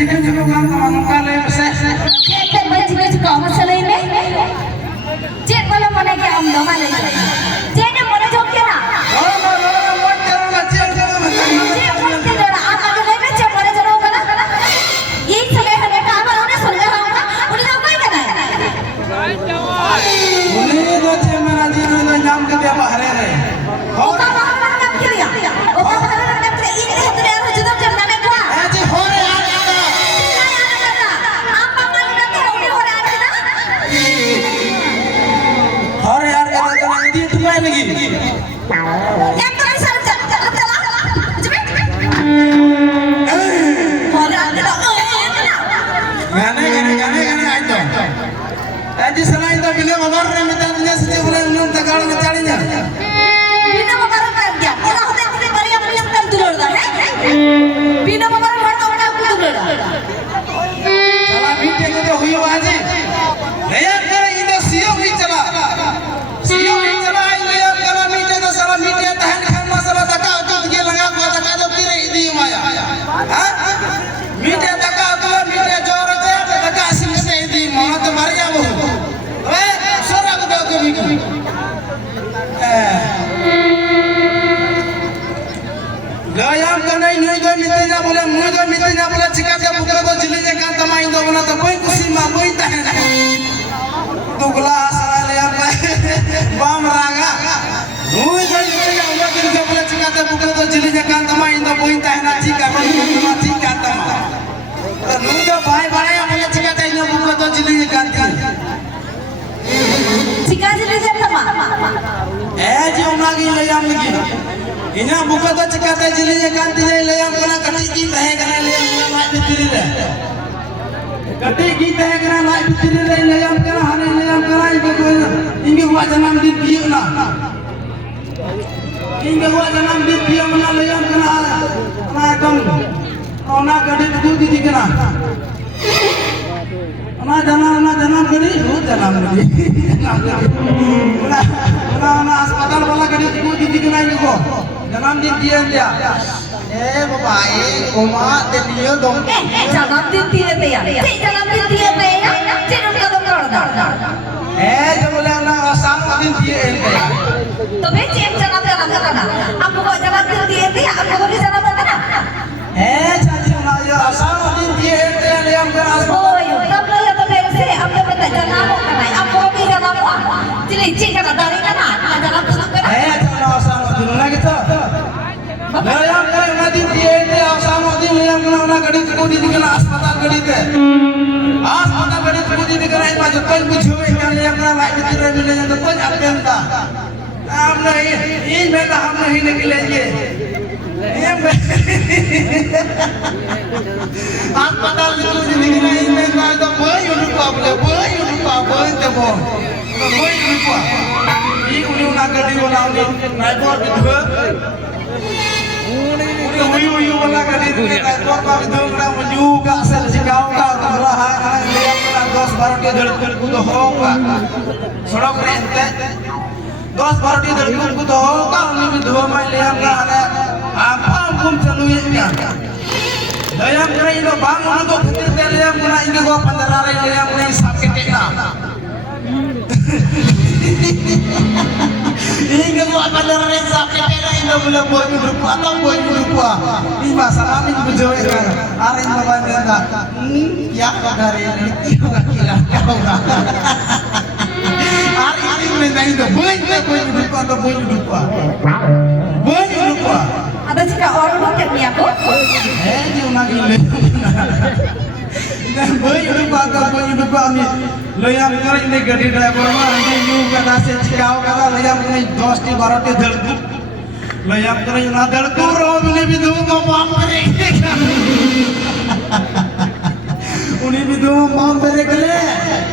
jika juga kan kamu kalau saya Cek baju juga masalah ini. Cek kalau mana ke am doma lagi. Cek ni mana jom kena. oh mau jalan macam Cek pun kena. Am ada lagi cek mana jalan kena. Ini sebagai hanya kamu orang sebagai orang. Udah tahu apa kena? ini tu cemana jiran jam ke dia bahare ni Oh kamu orang nak kiri ya? Oh kamu orang nak kiri. Ini itu dia orang jual jam nama kau. जी हो रे यार और यार ये तो नहीं तो मैं लगी गाने आज तो आज सलाह तो बिना मगर रे मिता दुनिया से बोले नुन तगाड़ में चाली जा बिना मगर कर दिया ओला होते होते बरिया बरिया तल दुलड़ा है बिना मगर मार तो बड़ा को दुलड़ा चला बीटे ने तो हुई आज नया कर इधर सीओ भी चला ले यार करा मीटे तो सारा मीटे तहन खान मसाला दका तो के लगा को दका जो तेरे इदी माया हां मीटे दका तो मीटे जोर दे दका सिम से इदी मन तो मर जा वो ए सोरा को दो भी गयाम का नहीं दो मिते ना बोले चिका के बुका तो जिले जे कान तमाई दो बना तो कोई खुशी मा कोई तहन दुगला सारा ले यार बाम रागा हुई गई चिका उला दिन के बोले चिका के बुका तो जिले जे कान तमाई दो कोई तहन चिका को चिका तमा तो नु जो भाई बड़े बोले चिका के नो बुका तो जिले जे कान चिका जिले जे तमा ए जी उना की ले याम लगी इना बुका तो चिका ते जिले जे कान ती ले याम कोना कटी की रहे कने ले मा बितरी रे कटी की तह करा लाई बितरी रे ले याम करा हने ले याम करा इंगे हुआ जन्म दिन दियो ना इंगे हुआ जन्म दिन दियो ना ले याम करा ना एकदम ओना गडी तू दी करा ना जन्म गडी हो जन्म गडी ना अस्पताल वाला गडी तू दी करा इनको जन्म दिन दिया ए बाबा ए कोमा ते लियो दो जन्मदिन दिए थे यार जन्मदिन दिए थे यार जन्म का तो कर ए जो बोले ना जन्मदिन दिए तो भाई चेक जन्मदिन करना आपको जन्मदिन दिए थे आपको भी जन्मदिन करना ए चाची ना ये जन्मदिन दिए थे ले हम करा ओ यो तब ले तो मेरे से आपने बता जन्म करना है आपको भी जन्म चलिए चेक करना दारी करना जन्मदिन करना ए चलो जन्मदिन ना के तो लयम करे नदी दिए थे जन्मदिन लयम करा ना गडी को दी करा अस्पताल गडी थे अस्पताल गडी को दी करा इमा जो कोई बुझवे के लयम करा लाई बितरे मिले तो कोई अत्यंता हम नहीं इन में तो हम नहीं निकलेंगे ये अस्पताल को दी करा इन में तो कोई उनको बोले ते बो कोई उनको ई उन्हें ना गडी बनाओ नहीं बोल बिधवे हुई वाला गडी के नेटवर्क का विधों का मजू का असल सिकाओ का रहा है ले अपना 10-12 के धड़कन को तो होगा सड़क रहते 10-12 के धड़कन को तो होगा उन्हें विधों में ले अपना apa hukum चालू ये क्या दयाम करे इनो बांग उनको खतिर ते ले अपना इनके को 15 ले अपने हिसाब के टेकना Ini gua bener nih sampai kena ini boleh boy grup atau boy grup ini masalah ini berjodoh kan hari ini banyak tak ya dari ini juga kira kau tak hari ini minta itu boy grup atau boy grup ada jika orang yang ni aku dia nak gile dan boy grup atau boy grup ni लयम कर इने गडी driver मा इने you कदा से चिकाओ कदा लयम ने 10 T 12 T धड़कू लयम कर इना धड़कू रो ने भी दो माम रे उनी भी दो माम रे करे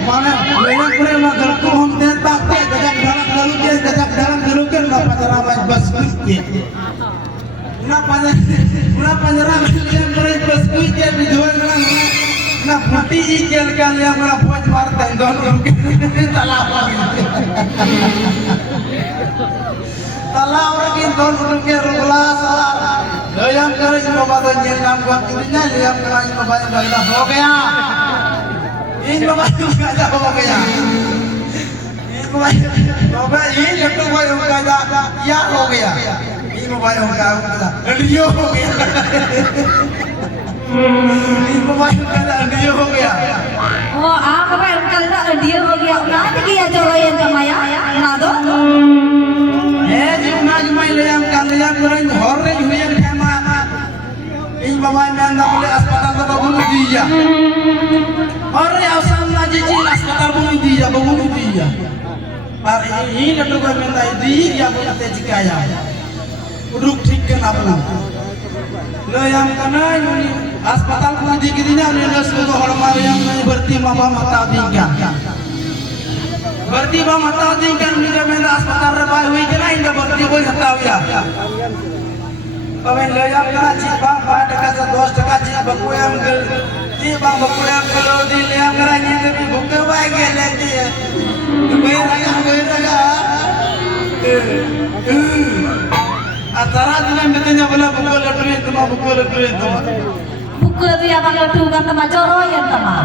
माने लयम करे ना धड़कू हम दे ताके गजब धड़क दलू के ना पजरा में बस के ना पजरा में लयम करे बस के भी दो ना फटी ई केल का ले हमरा भोज मारते दोनों के तालाब तालाब के दोनों के रुगला साला लयम करे इन बाबा तो जेल नाम को कितना लयम करा इन बाबा ने बगला हो गया इन बाबा को गाजा हो गया इन बाबा ये लट्टू भाई हो गाजा या हो गया इन बाबा हो गया लियो हो गया इन बाबा को गाजा लियो हो गया ओ आप बाबा उनका दिया हो गया ना किया चलो ये कमाया ना दो जीवना जुमाई लयम करे हर रे हुयन खामा इन बाबा में अंदा बोले अस्पताल तो बाबू दिया और रे आसाम ना जी अस्पताल बाबू दिया पर ये लट्टू को में अंदा दी या बोलते जिकाया रुक ठीक के ना बोला लयम कना अस्पताल को दी के दिन ने नर्स को हर मारे हम नहीं भर्ती मामा माता दी क्या भर्ती बा माता दी कर मुझे में अस्पताल रे बाय हुई के ना इन भर्ती कोई हटाविया अब ले जा करा जी बा 5 टका से 10 टका जी बकुया में जी बा बकुया करो दी ले हम करा ये भी भूखे बाय के लेती है कोई रगा आ तारा दिन में ते बोला बुको लटरी तुम buku itu ya bang ladu kan tema coro ya tema